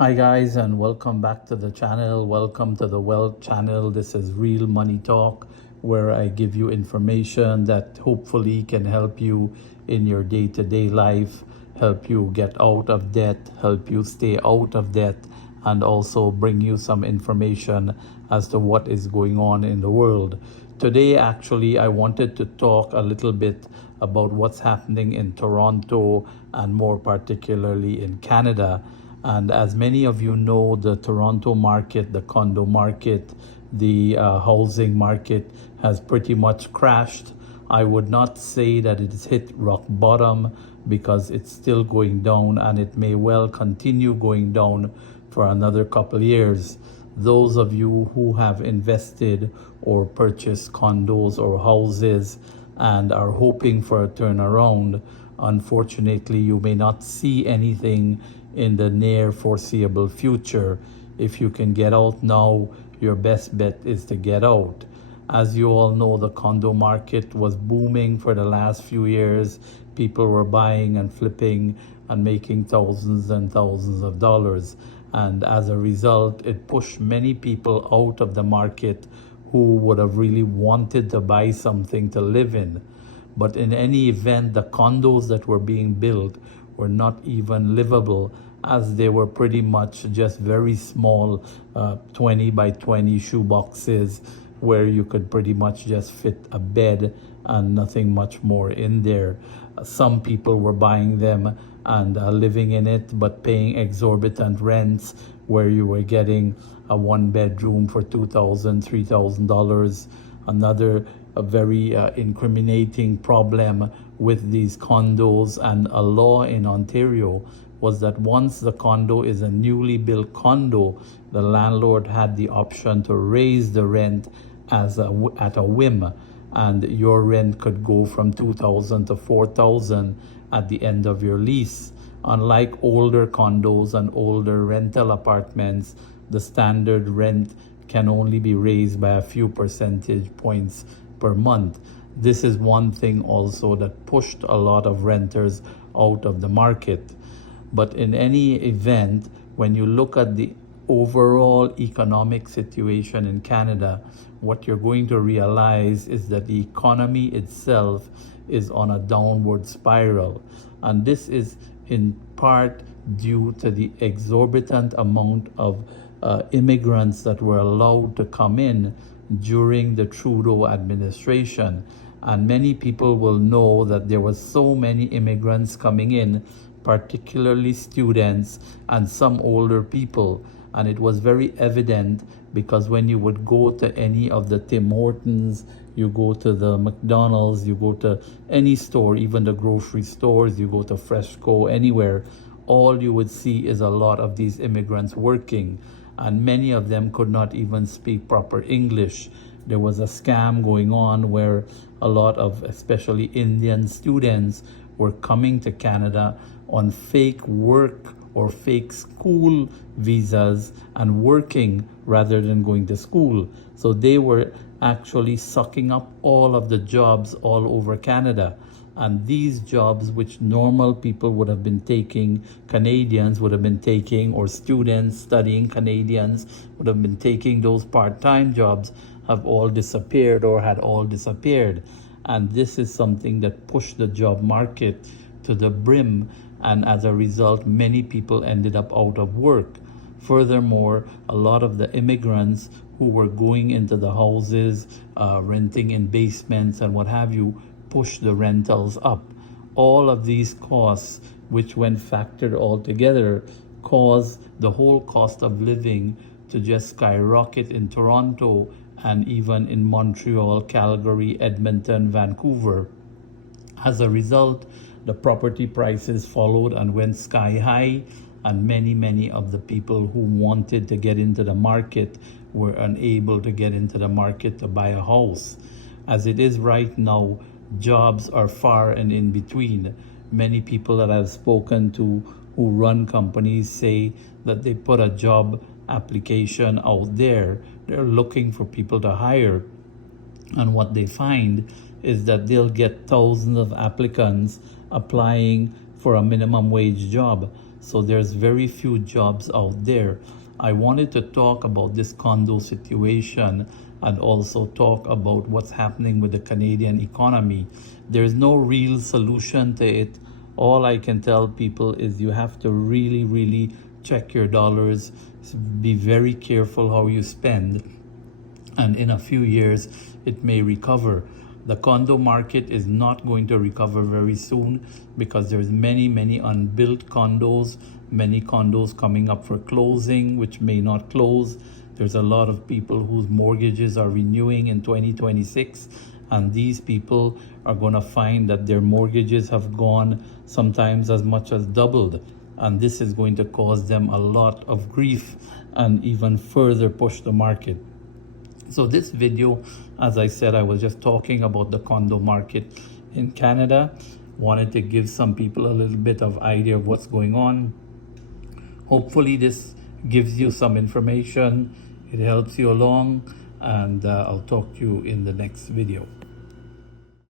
Hi guys, and welcome back to the channel. Welcome to the Wealth channel. This is Real Money Talk, where I give you information that hopefully can help you in your day-to-day life, help you get out of debt, help you stay out of debt, and also bring you some information as to what is going on in the world. Today, actually, I wanted to talk a little bit about what's happening in Toronto and more particularly in Canada. And as many of you know, the Toronto market, the condo market, the housing market has pretty much crashed. I would not say that it's hit rock bottom because it's still going down, and it may well continue going down for another couple years. Those of you who have invested or purchased condos or houses and are hoping for a turnaround, unfortunately, you may not see anything in the near foreseeable future. If you can get out now, your best bet is to get out. As you all know, the condo market was booming for the last few years. People were buying and flipping and making thousands and thousands of dollars. And as a result, it pushed many people out of the market who would have really wanted to buy something to live in. But in any event, the condos that were being built were not even livable, as they were pretty much just very small 20 by 20 shoe boxes where you could pretty much just fit a bed and nothing much more in there. Some people were buying them and living in it, but paying exorbitant rents where you were getting a one bedroom for $2,000, $3,000. Another a very incriminating problem with these condos and a law in Ontario was that once the condo is a newly built condo, the landlord had the option to raise the rent at a whim, and your rent could go from $2,000 to $4,000 at the end of your lease. Unlike older condos and older rental apartments, the standard rent can only be raised by a few percentage points per month. This is one thing also that pushed a lot of renters out of the market. But in any event, when you look at the overall economic situation in Canada, what you're going to realize is that the economy itself is on a downward spiral. And this is in part due to the exorbitant amount of immigrants that were allowed to come in during the Trudeau administration. And many people will know that there were so many immigrants coming in, particularly students and some older people. And it was very evident because when you would go to any of the Tim Hortons, you go to the McDonald's, you go to any store, even the grocery stores, you go to Freshco, anywhere, all you would see is a lot of these immigrants working. And many of them could not even speak proper English. There was a scam going on where a lot of especially Indian students were coming to Canada on fake work or fake school visas and working rather than going to school. So they were actually sucking up all of the jobs all over Canada. And these jobs, which normal people would have been taking, Canadians would have been taking, or students studying Canadians would have been taking, those part-time jobs have all disappeared or had all disappeared. And this is something that pushed the job market to the brim. And as a result, many people ended up out of work. Furthermore, a lot of the immigrants who were going into the houses, renting in basements and what have you, push the rentals up. All of these costs, which when factored all together, cause the whole cost of living to just skyrocket in Toronto and even in Montreal, Calgary, Edmonton, Vancouver. As a result, the property prices followed and went sky high, and many of the people who wanted to get into the market were unable to get into the market to buy a house. As it is right now, jobs are far and in between. Many people that I've spoken to who run companies say that they put a job application out there. They're looking for people to hire. And what they find is that they'll get thousands of applicants applying for a minimum wage job. So there's very few jobs out there. I wanted to talk about this condo situation and also talk about what's happening with the Canadian economy. There's no real solution to it. All I can tell people is you have to really check your dollars, be very careful how you spend, and in a few years it may recover. The condo market is not going to recover very soon because there's many unbuilt condos, many condos coming up for closing which may not close. There's a lot of people whose mortgages are renewing in 2026, and these people are going to find that their mortgages have gone sometimes as much as doubled, and this is going to cause them a lot of grief and even further push the market. So this video, as I said, I was just talking about the condo market in Canada. Wanted to give some people a little bit of idea of what's going on. Hopefully this gives you some information. It helps you along, and I'll talk to you in the next video.